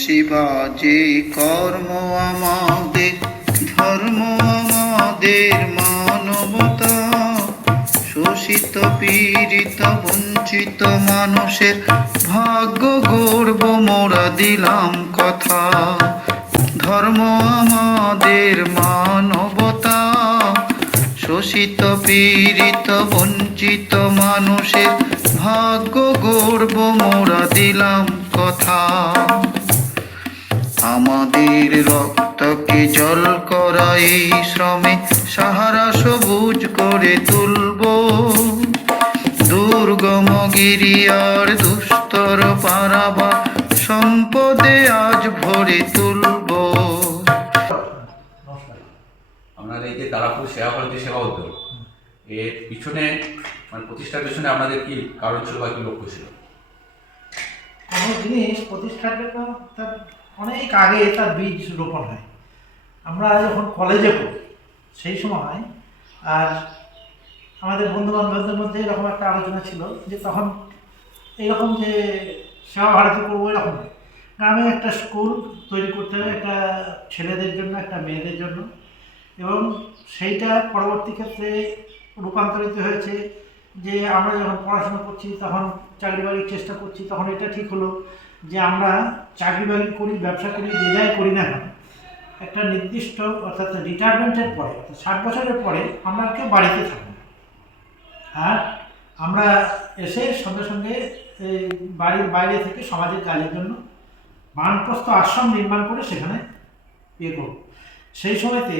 সেবা যে কর্ম আমাদের, ধর্ম আমাদের মানবতা। শোষিত পীড়িত বঞ্চিত মানুষের ভাগ্য গর্ব মোরা দিলাম কথা। ধর্ম আমাদের মানবতা, শোষিত পীড়িত বঞ্চিত মানুষের ভাগ্য গর্ব মোরা দিলাম কথা। আমাদের রক্তকে জল করা এই শ্রমে সাহারা সবুজ করে তুলব। দুর্গম গিরিয়ার দুস্তর পারাবা সম্পদে আজ ভরে তুলব। আপনার এই যে তারাপুর সেবা ভারতী সেবা উদ্যোগ, এর পিছনে প্রতিষ্ঠার পিছনে আপনাদের কি কারণ ছিল বা কি লক্ষ্য ছিল? কোনো জিনিস প্রতিষ্ঠার জন্য তার অনেক আগে তার বীজ রোপণ হয়। আমরা যখন কলেজে পড়ি সেই সময় আর আমাদের বন্ধু বান্ধবদের মধ্যে এরকম একটা আলোচনা ছিল যে তখন এইরকম যে সেবা ভারতী করবো এরকম গ্রামে একটা স্কুল তৈরি করতে হবে, একটা ছেলেদের জন্য একটা মেয়েদের জন্য। এবং সেইটা পরবর্তী ক্ষেত্রে রূপান্তরিত হয়েছে যে আমরা যখন পড়াশোনা করছি তখন চাকরি বাকরির চেষ্টা করছি, তখন এটা ঠিক হলো যে আমরা চাকরি বাকরি করি, ব্যবসা করি, যে যাই করি না কেন, একটা নির্দিষ্ট অর্থাৎ রিটায়ারমেন্টের পরে অর্থাৎ 60 বছরের পরে আমরা কেউ বাড়িতে থাকবো। আর আমরা এসে সঙ্গে সঙ্গে বাড়ির বাইরে থেকে সমাজের কাজের জন্য বানপ্রস্থ আশ্রম নির্মাণ করে সেখানে করব। সেই সময়তে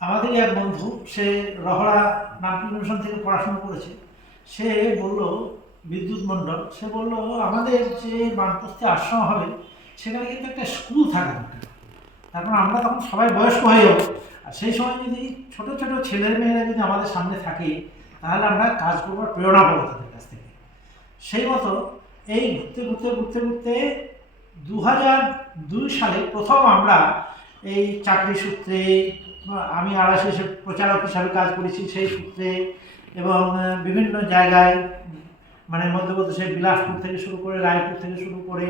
আমাদের এক বন্ধু, সে রহড়া নামকিন মিশন থেকে পড়াশোনা করেছে, সে বলল, বিদ্যুৎ মণ্ডল, সে বলল আমাদের যে বানপ্রস্থে আশ্রম হবে সেখানে কিন্তু একটা স্কুল থাকা দরকার। তারপর আমরা তখন সবাই বয়স্ক হয়ে যাব, আর সেই সময় যদি ছোট ছোট ছেলের মেয়েরা যদি আমাদের সামনে থাকে তাহলে আমরা কাজ করবার প্রেরণা পাবো তাদের কাছ থেকে। সেই মতো এই ঘুরতে ঘুরতে ঘুরতে ঘুরতে 2002 সালে প্রথম আমরা এই চাকরি সূত্রে, আমি আরএসএস প্রচারক হিসাবে কাজ করেছি সেই সূত্রে, এবং বিভিন্ন জায়গায় মানে মধ্যপ্রদেশের বিলাসপুর থেকে শুরু করে, রায়পুর থেকে শুরু করে,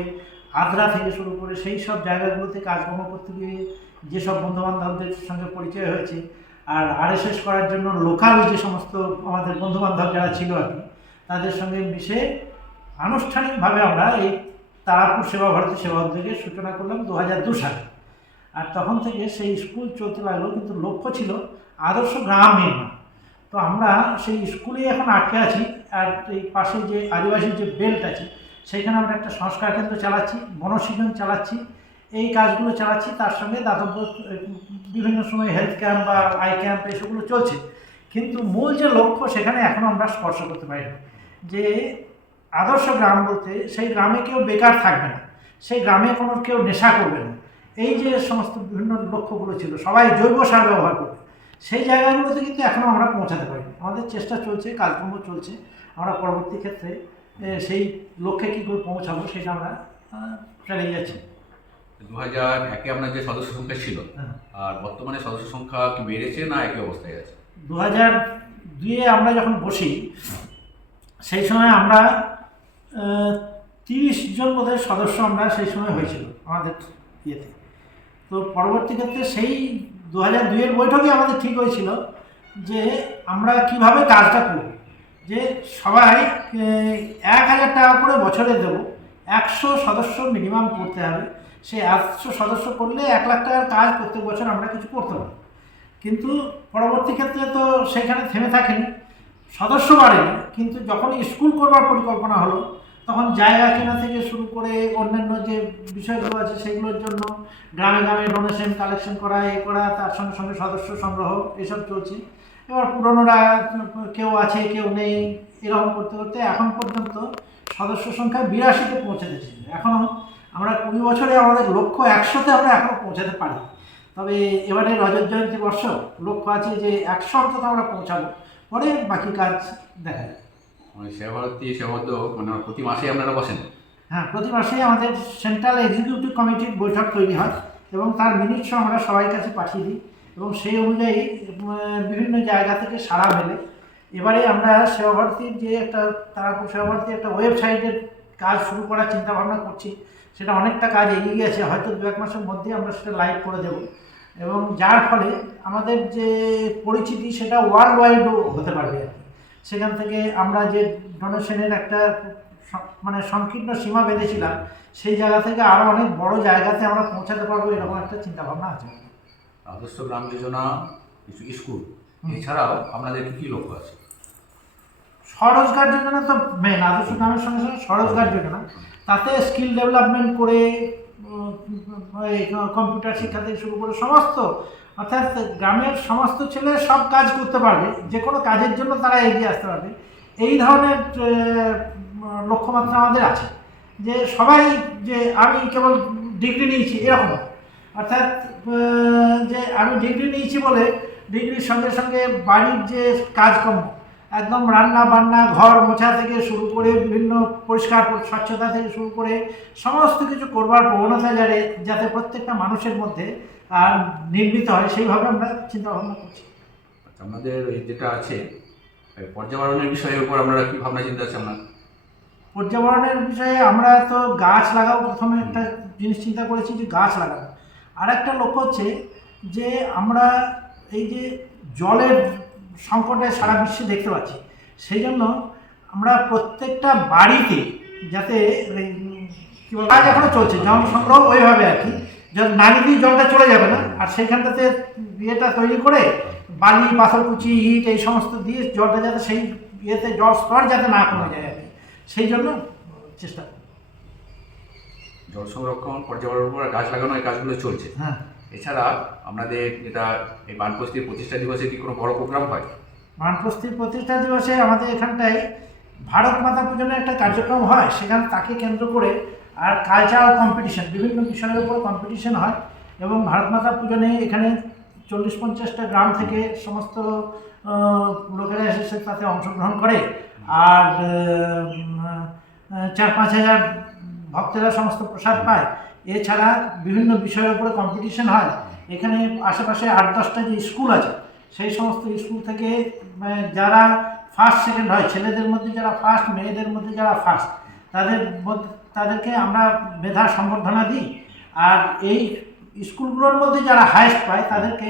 আদ্রা থেকে শুরু করে সেই সব জায়গাগুলোতে কাজকর্ম করতে গিয়ে যেসব বন্ধুবান্ধবদের সঙ্গে পরিচয় হয়েছে, আর আরএসএস করার জন্য লোকাল যে সমস্ত আমাদের বন্ধুবান্ধব যারা ছিল আর কি, তাদের সঙ্গে মিশে আনুষ্ঠানিকভাবে আমরা এই তারাপুর সেবা ভারতী সেবা উদ্যোগের সূচনা করলাম 2002 সালে। আর তখন থেকে সেই স্কুল চলতে লাগলো, কিন্তু লক্ষ্য ছিল আদর্শ গ্রাম নির্মাণ। তো আমরা সেই স্কুলেই এখন আটকে আছি। আর এই পাশে যে আদিবাসী যে বেল্ট আছে সেইখানে আমরা একটা সংস্কার কেন্দ্র চালাচ্ছি, বনসৃজন চালাচ্ছি, এই কাজগুলো চালাচ্ছি। তার সঙ্গে দাতব্য বিভিন্ন সময় হেলথ ক্যাম্প বা আই ক্যাম্প এসবগুলো চলছে। কিন্তু মূল যে লক্ষ্য সেখানে এখনও আমরা স্পর্শ করতে পারি না। যে আদর্শ গ্রাম বলতে সেই গ্রামে কেউ বেকার থাকবে না, সেই গ্রামে কোনো কেউ নেশা করবে না, এই যে সমস্ত বিভিন্ন লক্ষ্যগুলো ছিল, সবাই জৈব সার ব্যবহার করবে, সেই জায়গাগুলোতে কিন্তু এখনও আমরা পৌঁছাতে পারিনি। আমাদের চেষ্টা চলছে, কাজকর্ম চলছে। আমরা পরবর্তী ক্ষেত্রে সেই লক্ষ্যে কী করে পৌঁছাবো সেটা আমরা চালিয়ে যাচ্ছি। 2001-এ আপনার যে সদস্য সংখ্যা ছিল, আর বর্তমানে সদস্য সংখ্যা কি বেড়েছে না একই অবস্থায় আছে? 2002-এ আমরা যখন বসি সেই সময় আমরা 30 জন বোধহয় সদস্য আমরা সেই সময় হয়েছিল আমাদের ইয়েতে। তো পরবর্তী ক্ষেত্রে সেই 2002-এর বৈঠকে আমাদের ঠিক হয়েছিল যে আমরা কিভাবে কাজটা করব, যে সবাই 1000 টাকা করে বছরে দেবো, 100 সদস্য মিনিমাম করতে হবে। সেই 100 সদস্য করলে 1 লাখ টাকার কাজ প্রত্যেক বছর আমরা কিছু করতে পারি। কিন্তু পরবর্তী ক্ষেত্রে তো সেখানে থেমে থাকেনি, সদস্য বাড়েনি, কিন্তু যখন স্কুল করবার পরিকল্পনা হলো তখন জায়গা কেনা থেকে শুরু করে অন্যান্য যে বিষয়গুলো আছে সেগুলোর জন্য গ্রামে গ্রামে ডোনেশন কালেকশন করা, এ করা, তার সঙ্গে সঙ্গে সদস্য সংগ্রহ এসব চলছে। এবার পুরনোরা কেউ আছে কেউ নেই, এরকম করতে করতে এখন পর্যন্ত সদস্য সংখ্যা 82-তে পৌঁছাতেছি। এখনও আমরা 20 বছরে আমাদের লক্ষ্য 100-তে আমরা এখনও পৌঁছাতে পারি। তবে এবারে রজত জয়ন্তী বর্ষ, লক্ষ্য আছে যে 100 অন্তত আমরা পৌঁছাবো, পরে বাকি কাজ দেখা যায়। সেবা ভারতী সেবা উদ্যোগ মানে প্রতি মাসেই আপনারা বসেন? হ্যাঁ, প্রতি মাসেই আমাদের সেন্ট্রাল এক্সিকিউটিভ কমিটির বৈঠক তৈরি হয় এবং তার মিনিটসও আমরা সবাই কাছে পাঠিয়ে দিই, এবং সেই অনুযায়ী বিভিন্ন জায়গা থেকে সাড়া মেলে। এবারে আমরা সেবা ভারতীর যে একটা তারাপুর সেবা ভারতীর একটা ওয়েবসাইটের কাজ শুরু করার চিন্তাভাবনা করছি। সেটা অনেকটা কাজ এগিয়ে গেছে, হয়তো 1 মাসের মধ্যে আমরা সেটা লাইভ করে দেব, এবং যার ফলে আমাদের যে পরিচিতি সেটা ওয়ার্ল্ড ওয়াইডও হতে পারবে আর কি। সেখান থেকে আমরা যে ডোনেশনের একটা মানে সংকীর্ণ সীমা বেঁধেছিলাম, সেই জায়গা থেকে আরও অনেক বড় জায়গাতে আমরা পৌঁছাতে পারবো, এরকম একটা চিন্তাভাবনা আছে। আদর্শ গ্রাম যোজনা, কিছু স্কুল, এছাড়াও আপনাদের কী কী লক্ষ্য আছে? স্বরোজগার যোজনা তো মেন, আদর্শ গ্রামের সঙ্গে সঙ্গে স্বরোজগার যোজনা, তাতে স্কিল ডেভেলপমেন্ট করে কম্পিউটার শিক্ষা থেকে শুরু করে সমস্ত, অর্থাৎ গ্রামের সমস্ত ছেলে সব কাজ করতে পারবে, যে কোনো কাজের জন্য তারা এগিয়ে আসতে পারবে, এই ধরনের লক্ষ্যমাত্রা আমাদের আছে। যে সবাই যে আমি কেবল ডিগ্রি নিয়েছি এরকম, অর্থাৎ যে আমি ডিগ্রি নিয়েছি বলে ডিগ্রির সঙ্গে সঙ্গে বাড়ির যে কাজকর্ম, একদম রান্না বান্না, ঘর মোছা থেকে শুরু করে বিভিন্ন পরিষ্কার স্বচ্ছতা থেকে শুরু করে সমস্ত কিছু করবার প্রবণতা যাতে প্রত্যেকটা মানুষের মধ্যে নির্মিত হয়, সেইভাবে আমরা চিন্তা ভাবনা করছি। আচ্ছা, আমাদের এই যেটা আছে পর্যাবরণের বিষয়ের উপর আপনারা কী ভাবনা চিন্তা আছে আপনার? পর্যাবরণের বিষয়ে আমরা তো গাছ লাগাবো, প্রথমে একটা জিনিস চিন্তা করেছি যে গাছ লাগাবো। আর একটা লক্ষ্য হচ্ছে যে আমরা এই যে জলের সংকটে সারা বিশ্বে দেখতে পাচ্ছি, সেই জন্য আমরা প্রত্যেকটা বাড়িতে যাতে কী বল কাজ এখনও চলছে, জল সংগ্রহ ওইভাবে আর কি, নালী দিয়ে জলটা চলে যাবে না, আর সেইখানটাতে ইয়েটা তৈরি করে বালি, পাথরকুচি, ইট এই সমস্ত দিয়ে জলটা যাতে সেই ইয়েতে জল স্তর যাতে না কমে যায় আর কি, সেই জন্য চেষ্টা করি। জল সংরক্ষণ, পর্যাবরণ উপর গাছ লাগানো, এই কাজগুলো চলছে। হ্যাঁ, এছাড়া আপনাদের যেটা এই বানপ্রস্থির প্রতিষ্ঠা দিবসে কি কোনো বড় প্রোগ্রাম হয়? বানপ্রস্থির প্রতিষ্ঠা দিবসে আমাদের এখানটায় ভারত মাতা পূজনের একটা কার্যক্রম হয়, সেখানে তাকে কেন্দ্র করে আর কালচারাল কম্পিটিশন, বিভিন্ন বিষয়ের উপর কম্পিটিশন হয়, এবং ভারত মাতা পূজনে এখানে 40-50টা গ্রাম থেকে সমস্ত লোকেরা এসে তাতে অংশগ্রহণ করে, আর 4-5 হাজার ভক্তেরা সমস্ত প্রসাদ পায়। এছাড়া বিভিন্ন বিষয়ের উপরে কম্পিটিশন হয়। এখানে আশেপাশে 8-10টা যে স্কুল আছে, সেই সমস্ত স্কুল থেকে যারা ফার্স্ট সেকেন্ড হয়, ছেলেদের মধ্যে যারা ফার্স্ট, মেয়েদের মধ্যে যারা ফার্স্ট, তাদেরকে আমরা মেধা সম্বর্ধনা দিই। আর এই স্কুলগুলোর মধ্যে যারা হায়েস্ট পায় তাদেরকে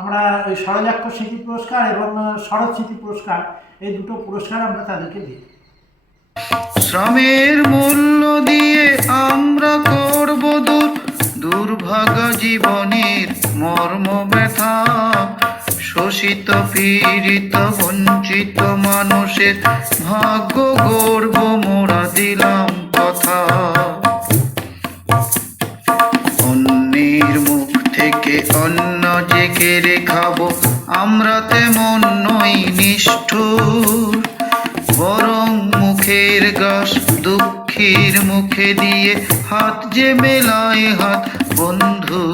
আমরা ওই সরজাক্ষ স্মৃতি পুরস্কার এবং শরৎ স্মৃতি পুরস্কার, এই দুটো পুরস্কার আমরা তাদেরকে দিই। শ্রমের মূল্য দিয়ে আমরা করব দুর্ভাগ্য জীবনের মর্ম ব্যথা, শোষিত পীড়িত বঞ্চিত মানুষের ভাগ্য গর্ব মোরা দিলাম কথা। অন্যের মুখ থেকে অন্ন যে কেড়ে খাবো, আমরা তেমন নই নিষ্ঠুর, বরং মুখের গাছ দুঃখীর মুখে দিয়ে হাত যে মেলায় হাত বন্ধু।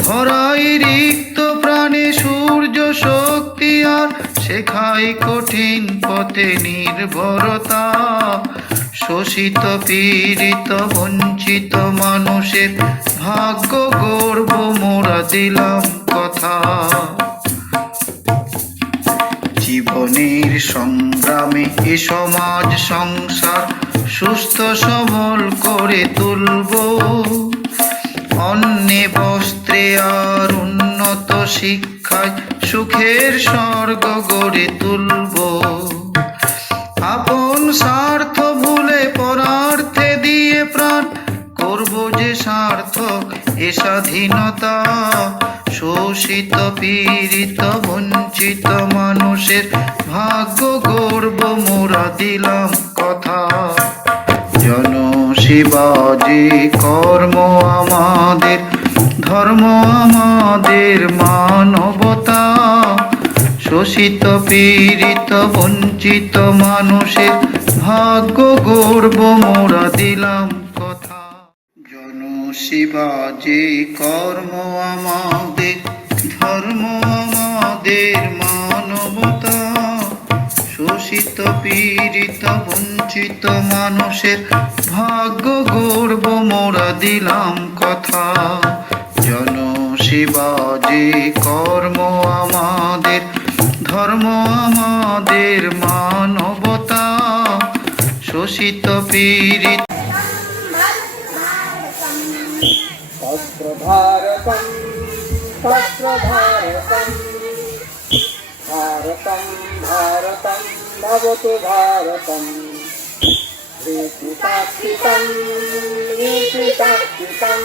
ভরাই রিক্ত প্রাণে সূর্য শক্তি আর শেখায় কঠিন পথে নির্ভরতা, শোষিত পীড়িত বঞ্চিত মানুষের ভাগ্য গর্ব মোরা দিলাম কথা। জীবনের সংগ্রামে এ সমাজ সংসার সুস্থ সবল করে তুলব, অন্নে বস্ত্রে আর উন্নত শিক্ষায় সুখের স্বর্গ গড়ে তুলব। আপন স্বার্থ ভুলে পরার্থে দিয়ে প্রাণ করব যে সার্থক এ স্বাধীনতা, শোষিত পীড়িত বঞ্চিত মানুষের ভাগ্য গর্ব মোরা দিলাম কথা। জনসেবা যে কর্ম আমাদের, ধর্ম আমাদের মানবতা, শোষিত পীড়িত বঞ্চিত মানুষের ভাগ্য গর্ব মোরা দিলাম কথা। জনসেবা যে কর্ম আমাদের, ধর্ম আমাদের মানবতা, শোষিত পীড়িত বঞ্চিত মানুষের ভাগ্য গর্ব মোরা দিলাম কথা। জনসেবা যে কর্ম আমাদের, ধর্ম আমাদের মানবতা, শোষিত পীড়িত तत्र भारतं भारतं भारतं भवतु भारतं नीतितात्विकं